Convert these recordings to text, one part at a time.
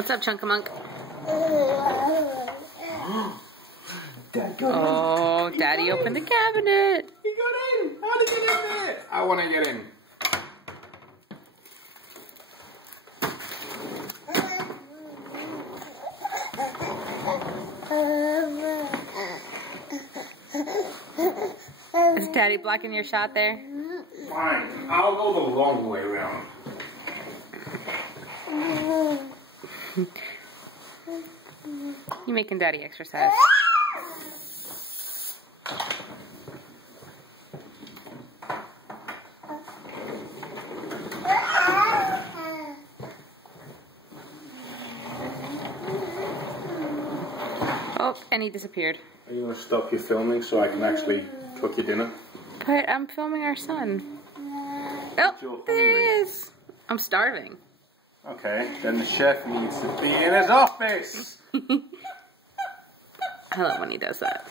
What's up, Chunkamunk? Oh, Daddy opened the cabinet. He got in. How did he get in there? I want to get in. Is Daddy blocking your shot there? Fine. I'll go the long way around. You making Daddy exercise? Oh, and he disappeared. Are you going to stop your filming so I can actually cook your dinner? But I'm filming our son. Oh, there he is. I'm starving. Okay, then the chef needs to be in his office. I love when he does that.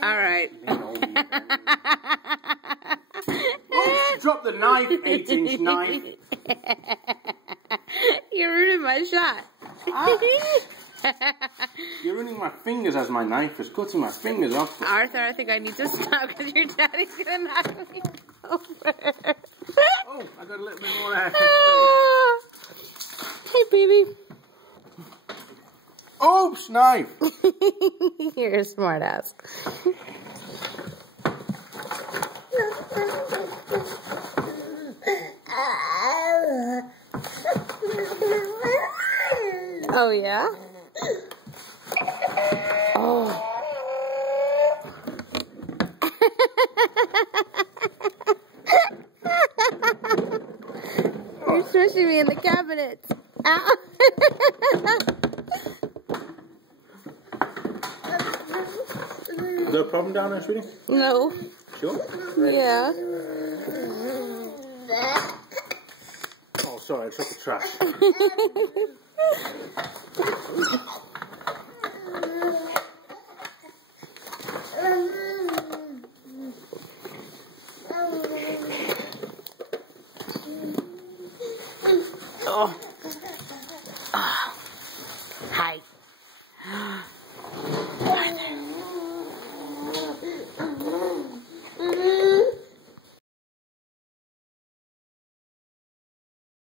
All right. Oops, drop the knife, 8-inch knife. You ruined my shot. You're ruining my fingers as my knife is cutting my fingers off. Arthur, I think I need to stop because your daddy's gonna knock me over. Oh, I got a little bit more air. Hey, baby. Oops, knife. You're a smart ass. Oh, yeah? Oh. You're smushing me in the cabinet. Ow. Is there a problem down there, sweetie? No. Sure? Yeah. Oh, sorry, I took the trash. Oh.